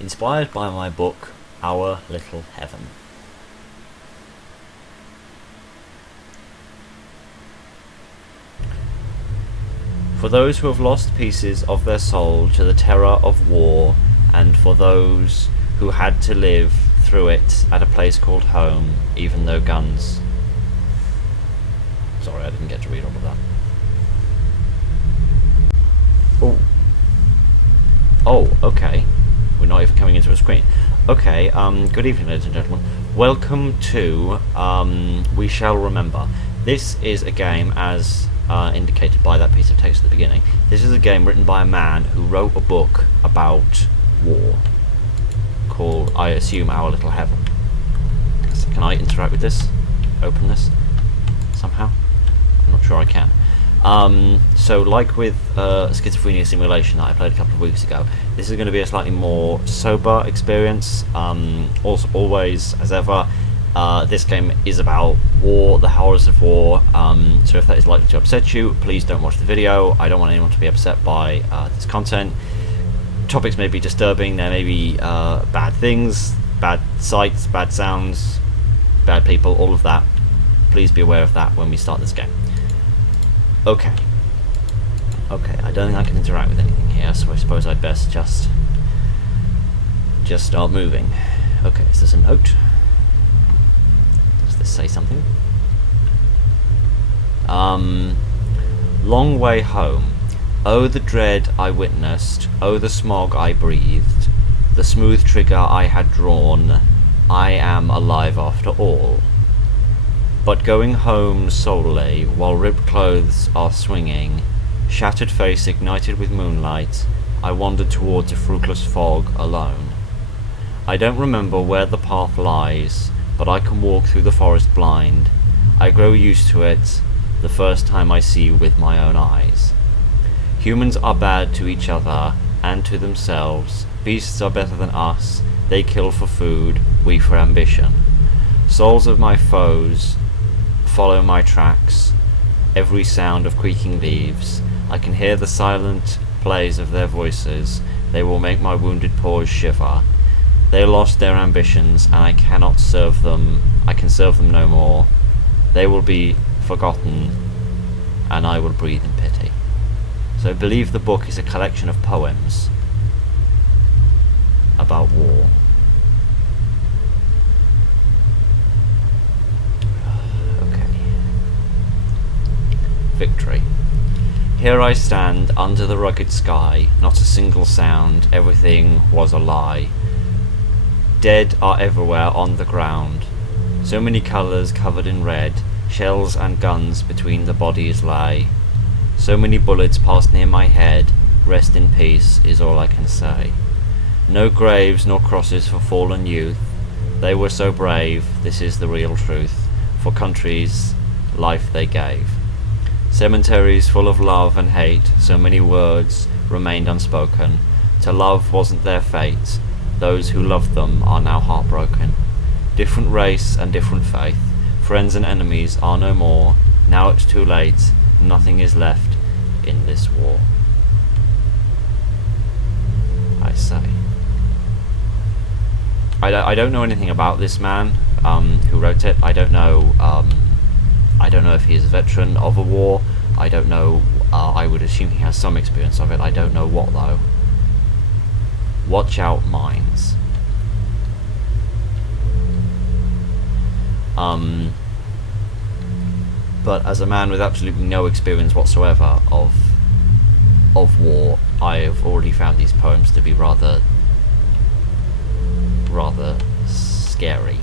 inspired by my book, Our Little Heaven. For those who have lost pieces of their soul to the terror of war, and for those who had to live through it at a place called home, even though guns... Sorry, I didn't get to read all of that. Oh. Oh, okay. We're not even coming into a screen. Okay, good evening, ladies and gentlemen. Welcome to We Shall Remember. This is a game, as indicated by that piece of text at the beginning. This is a game written by a man who wrote a book about war called, I assume, Our Little Heaven. So can I interact with this? Open this? Somehow? I'm not sure I can. So like with Schizophrenia Simulation that I played a couple of weeks ago, this is going to be a slightly more sober experience. Also, always, as ever, this game is about war, the horrors of war, so if that is likely to upset you, please don't watch the video. I don't want anyone to be upset by this content. Topics may be disturbing, there may be bad things, bad sights, bad sounds, bad people, all of that. Please be aware of that when we start this game. Okay. Okay, I don't think I can interact with anything here, so I suppose I'd best just start moving. Okay, is this a note? Does this say something? Long way home. Oh, the dread I witnessed. Oh, the smog I breathed. The smooth trigger I had drawn. I am alive after all. But going home solely, while ripped clothes are swinging, shattered face ignited with moonlight, I wandered towards a fruitless fog alone. I don't remember where the path lies, but I can walk through the forest blind. I grow used to it, the first time I see with my own eyes. Humans are bad to each other, and to themselves. Beasts are better than us, they kill for food, we for ambition. Souls of my foes follow my tracks, every sound of creaking leaves. I can hear the silent plays of their voices, they will make my wounded paws shiver. They lost their ambitions, and I cannot serve them, I can serve them no more. They will be forgotten, and I will breathe in pity. So I believe the book is a collection of poems about war. Victory. Here I stand under the rugged sky, not a single sound, everything was a lie. Dead are everywhere on the ground, so many colours covered in red, shells and guns between the bodies lie. So many bullets passed near my head, rest in peace is all I can say. No graves nor crosses for fallen youth, they were so brave, this is the real truth, for country's life they gave. Cemeteries full of love and hate, so many words remained unspoken. To love wasn't their fate, those who loved them are now heartbroken. Different race and different faith, friends and enemies are no more. Now it's too late, nothing is left in this war. I say. I don't know anything about this man who wrote it. I don't know if he is a veteran of a war. I don't know. I would assume he has some experience of it. I don't know what though. Watch out, mines. But as a man with absolutely no experience whatsoever of war, I have already found these poems to be rather scary.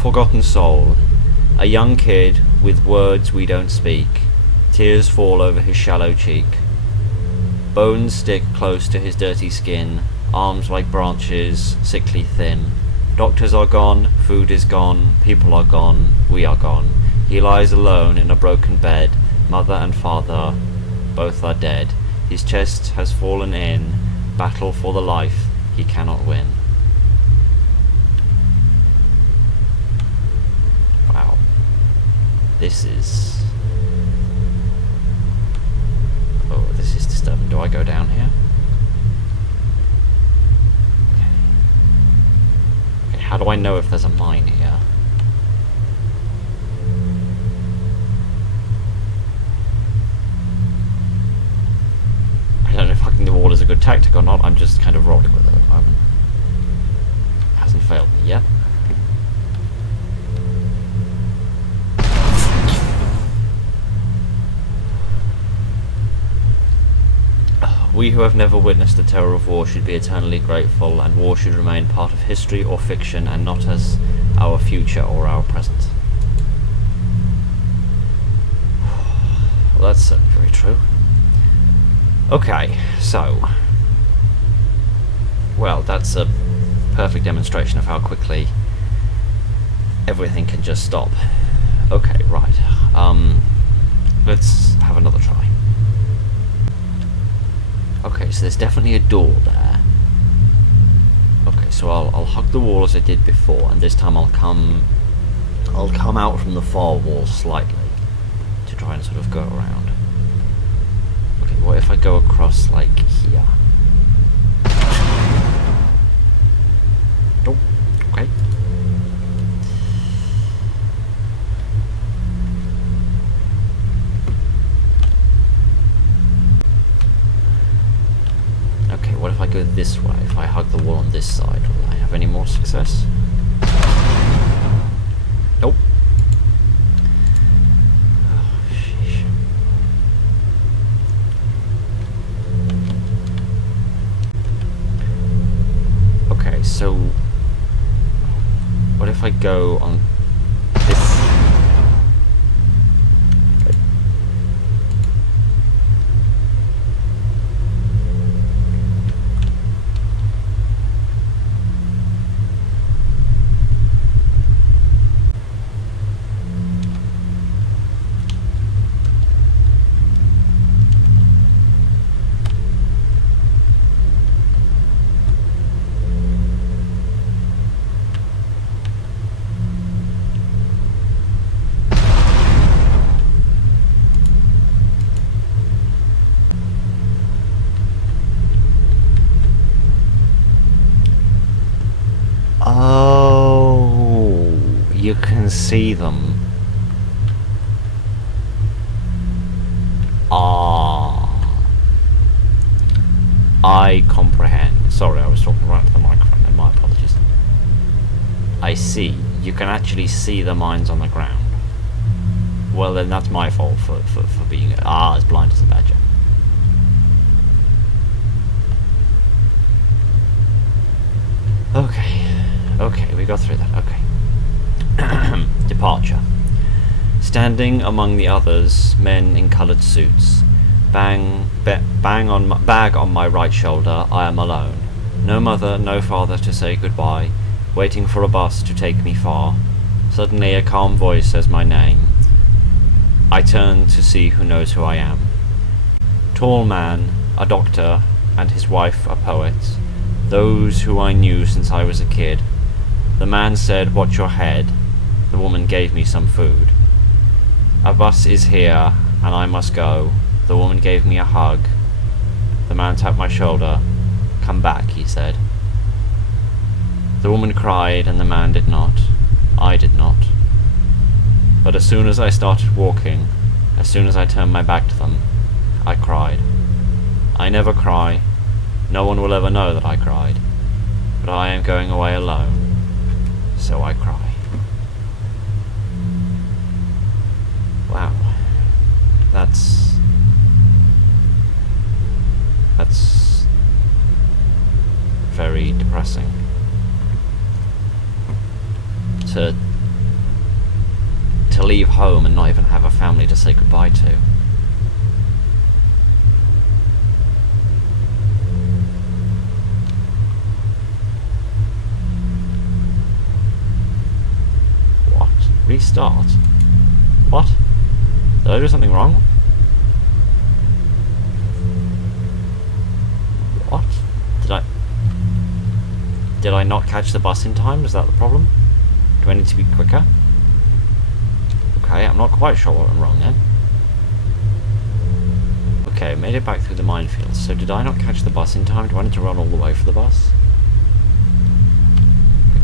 Forgotten soul. A young kid with words we don't speak. Tears fall over his shallow cheek. Bones stick close to his dirty skin. Arms like branches, sickly thin. Doctors are gone, food is gone, people are gone, we are gone. He lies alone in a broken bed. Mother and father, both are dead. His chest has fallen in. Battle for the life he cannot win. Wow. This is... Oh, this is disturbing. Do I go down here? I know if there's a mine here? I don't know if hugging the wall is a good tactic or not. I'm just kind of rolling with it at the moment. Hasn't failed me yet. We who have never witnessed the terror of war should be eternally grateful, and war should remain part of history or fiction and not as our future or our present. Well, that's certainly very true. Okay, so... well, that's a perfect demonstration of how quickly everything can just stop. Okay, right. Let's have another try. Okay, so there's definitely a door there. Okay, so I'll hug the wall as I did before, and this time I'll come out from the far wall slightly to try and sort of go around. Okay, what if I go across like here? Oh, okay. Okay, what if I go this way? If I hug the wall on this side, will I have any more success? Nope. Oh, sheesh. Okay, so what if I go on this? Oh, you can see them. Ah, I comprehend. Sorry, I was talking right to the microphone, and my apologies. I see. You can actually see the mines on the ground. Well, then that's my fault for being as blind as a badger. Okay, we got through that, okay. Departure. Standing among the others, men in coloured suits. Bag on my right shoulder, I am alone. No mother, no father to say goodbye, waiting for a bus to take me far. Suddenly a calm voice says my name. I turn to see who knows who I am. Tall man, a doctor, and his wife a poet. Those who I knew since I was a kid. The man said, "Watch your head." The woman gave me some food. A bus is here, and I must go. The woman gave me a hug. The man tapped my shoulder. "Come back," he said. The woman cried, and the man did not. I did not. But as soon as I started walking, as soon as I turned my back to them, I cried. I never cry. No one will ever know that I cried. But I am going away alone, so I cry. Wow. That's very depressing. To leave home and not even have a family to say goodbye to. What? Restart? What? Did I do something wrong? What? Did I not catch the bus in time? Is that the problem? Do I need to be quicker? Okay, I'm not quite sure what went wrong then. Okay, made it back through the minefield. So did I not catch the bus in time? Do I need to run all the way for the bus?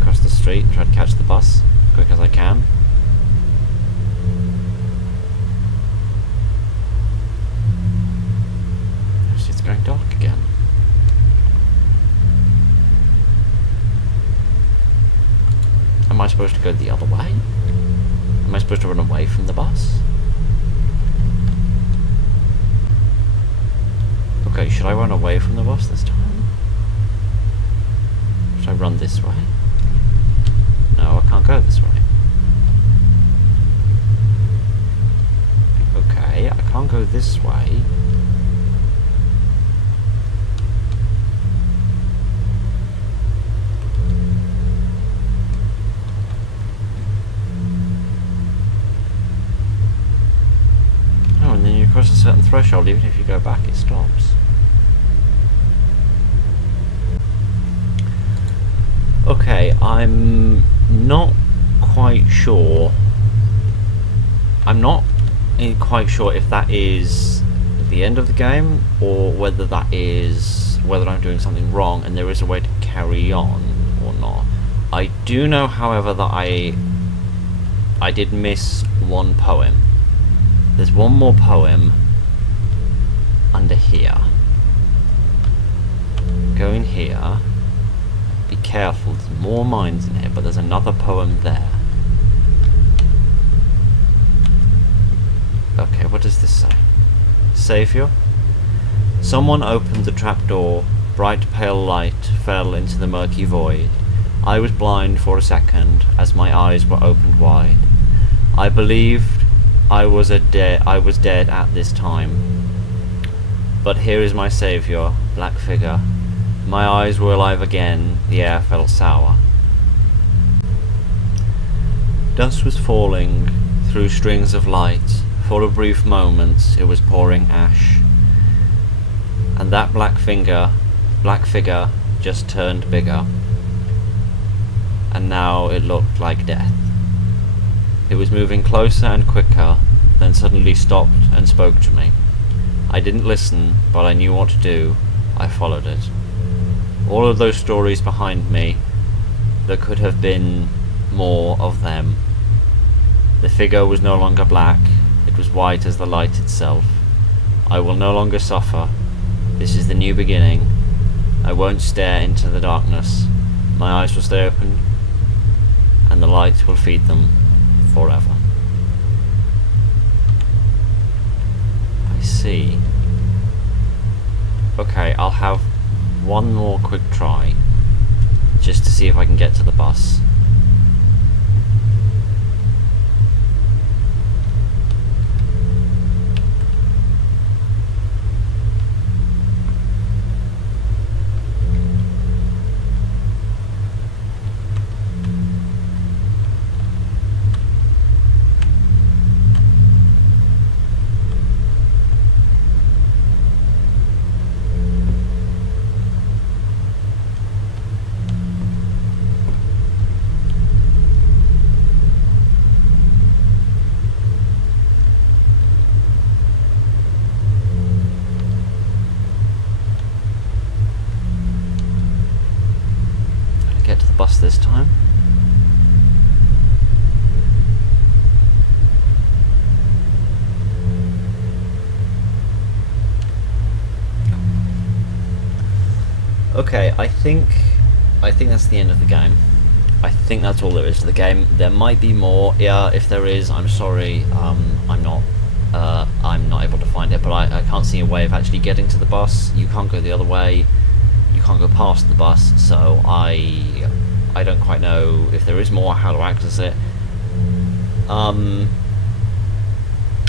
Across the street. street and try to catch the bus as quick as I can. It's going dark again. Am I supposed to go the other way? Am I supposed to run away from the bus? Okay, should I run away from the bus this time? Should I run this way? No, I can't go this way. Okay, I can't go this way. Oh, and then you cross a certain threshold, even if you go back, it stops. Okay, I'm not quite sure. I'm not quite sure if that is the end of the game or whether I'm doing something wrong and there is a way to carry on or not. I do know, however, that I did miss one poem. There's one more poem under here. Go in here. Be careful, there's more mines in here, but there's another poem there. Okay, what does this say? Saviour? Someone opened the trapdoor, bright pale light fell into the murky void. I was blind for a second as my eyes were opened wide. I believed I was dead at this time. But here is my saviour, black figure. My eyes were alive again, the air felt sour. Dust was falling through strings of light. For a brief moment it was pouring ash. And that black figure just turned bigger. And now it looked like death. It was moving closer and quicker, then suddenly stopped and spoke to me. I didn't listen, but I knew what to do. I followed it. All of those stories behind me, there could have been more of them. The figure was no longer black, it was white as the light itself. I will no longer suffer. This is the new beginning. I won't stare into the darkness. My eyes will stay open, and the light will feed them forever. I see. Okay, I'll have one more quick try just to see if I can get to the bus. Bus this time. Okay, I think that's the end of the game. I think that's all there is to the game. There might be more. Yeah, if there is, I'm sorry. I'm not able to find it, but I can't see a way of actually getting to the bus. You can't go the other way. You can't go past the bus, so I don't quite know if there is more, how to access it. I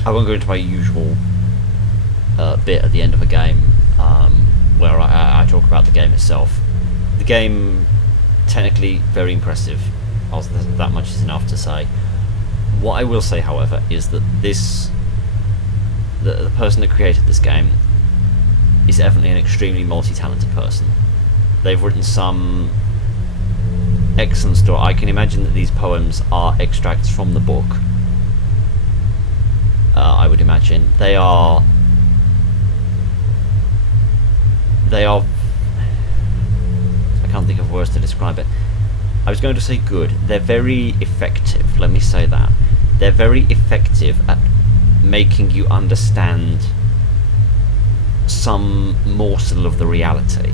won't go into my usual bit at the end of a game where I talk about the game itself. The game, technically very impressive, that much is enough to say. What I will say, however, is that the person that created this game is definitely an extremely multi-talented person. They've written some excellent story. I can imagine that these poems are extracts from the book. I would imagine they are. I can't think of words to describe it. I was going to say good. They're very effective. Let me say that. They're very effective at making you understand some morsel of the reality.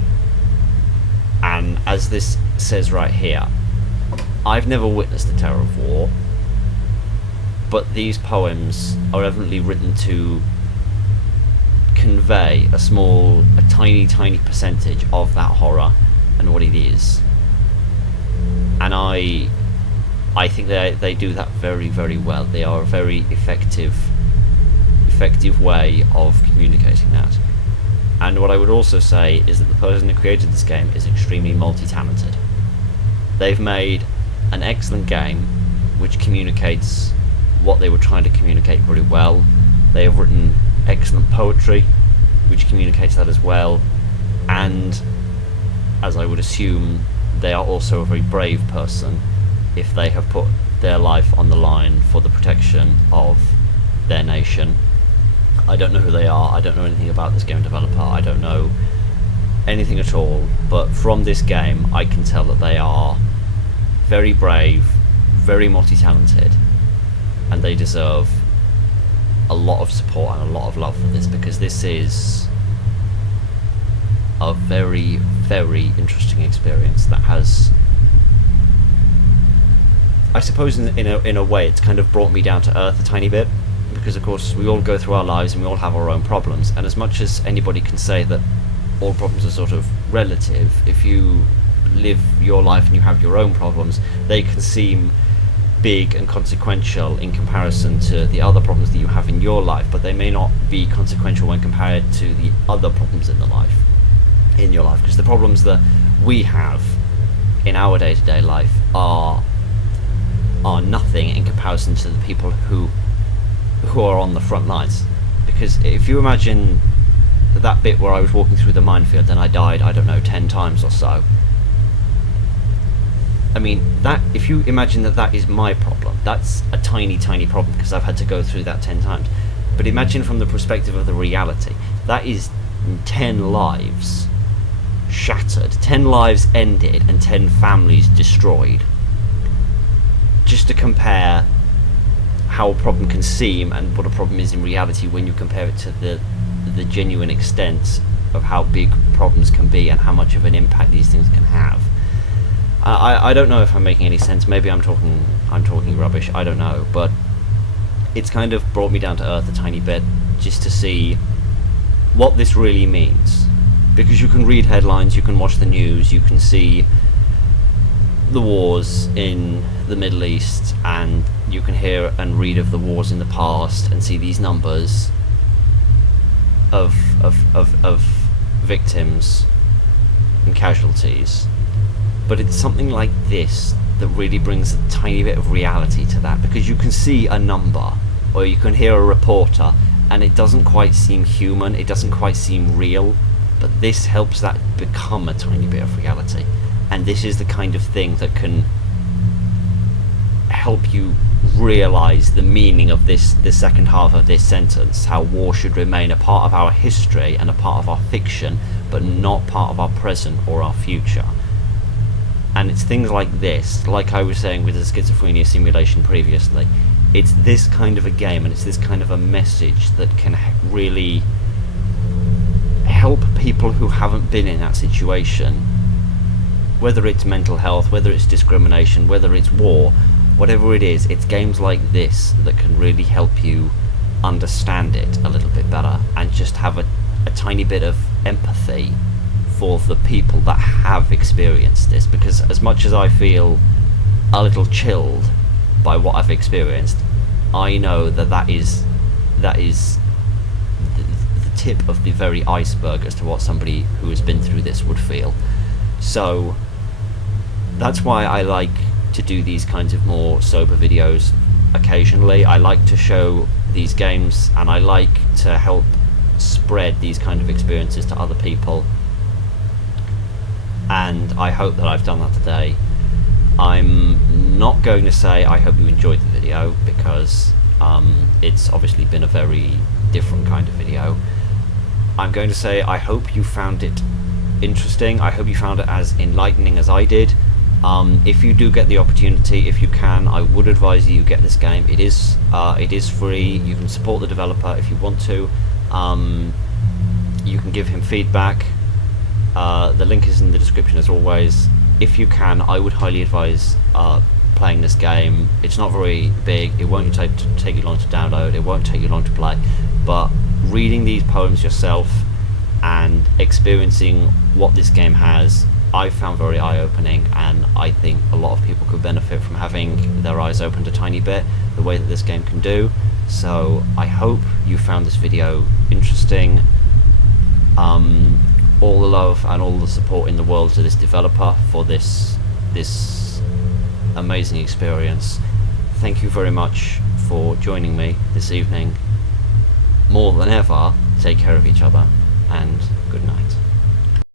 And as this says right here, I've never witnessed the terror of war, but these poems are evidently written to convey a tiny percentage of that horror and what it is. And I think they do that very, very well. They are a very effective way of communicating that. And what I would also say is that the person who created this game is extremely multi-talented. They've made an excellent game which communicates what they were trying to communicate very well. They have written excellent poetry which communicates that as well, and as I would assume, they are also a very brave person if they have put their life on the line for the protection of their nation. I don't know who they are, I don't know anything about this game developer, I don't know anything at all, but from this game I can tell that they are very brave, very multi-talented, and they deserve a lot of support and a lot of love for this, because this is a very, very interesting experience that has, I suppose in a way, it's kind of brought me down to earth a tiny bit, because of course we all go through our lives and we all have our own problems, and as much as anybody can say that all problems are sort of relative, if you live your life and you have your own problems, they can seem big and consequential in comparison to the other problems that you have in your life, but they may not be consequential when compared to the other problems in your life, because the problems that we have in our day-to-day life are nothing in comparison to the people who are on the front lines. Because if you imagine that bit where I was walking through the minefield and I died, I don't know, 10 times or so, I mean, that, if you imagine that is my problem, that's a tiny problem because I've had to go through that 10 times. But imagine from the perspective of the reality, that is 10 lives shattered, 10 lives ended, and 10 families destroyed. Just to compare how a problem can seem and what a problem is in reality when you compare it to the genuine extent of how big problems can be and how much of an impact these things can have. I don't know if I'm making any sense. Maybe I'm talking rubbish. I don't know, but it's kind of brought me down to earth a tiny bit just to see what this really means. Because you can read headlines, you can watch the news, you can see the wars in the Middle East, and you can hear and read of the wars in the past and see these numbers of victims and casualties. But it's something like this that really brings a tiny bit of reality to that, because you can see a number or you can hear a reporter and it doesn't quite seem human, it doesn't quite seem real, but this helps that become a tiny bit of reality. And this is the kind of thing that can help you realise the meaning of the second half of this sentence, how war should remain a part of our history and a part of our fiction, but not part of our present or our future. And it's things like this, like I was saying with the schizophrenia simulation previously, it's this kind of a game and it's this kind of a message that can really help people who haven't been in that situation, whether it's mental health, whether it's discrimination, whether it's war, whatever it is. It's games like this that can really help you understand it a little bit better and just have a tiny bit of empathy for the people that have experienced this, because as much as I feel a little chilled by what I've experienced, I know that is the tip of the very iceberg as to what somebody who has been through this would feel. So that's why I like to do these kinds of more sober videos occasionally. I like to show these games and I like to help spread these kind of experiences to other people, and I hope that I've done that today. I'm not going to say I hope you enjoyed the video, because it's obviously been a very different kind of video. I'm going to say I hope you found it interesting, I hope you found it as enlightening as I did, If you do get the opportunity, if you can, I would advise you get this game. It is free. You can support the developer if you want to. You can give him feedback. The link is in the description as always. If you can, I would highly advise playing this game. It's not very big. It won't take you long to download. It won't take you long to play. But reading these poems yourself and experiencing what this game has, I found very eye-opening, and I think a lot of people could benefit from having their eyes opened a tiny bit the way that this game can do. So I hope you found this video interesting. All the love and all the support in the world to this developer for this amazing experience. Thank you very much for joining me this evening. More than ever, take care of each other, and good night.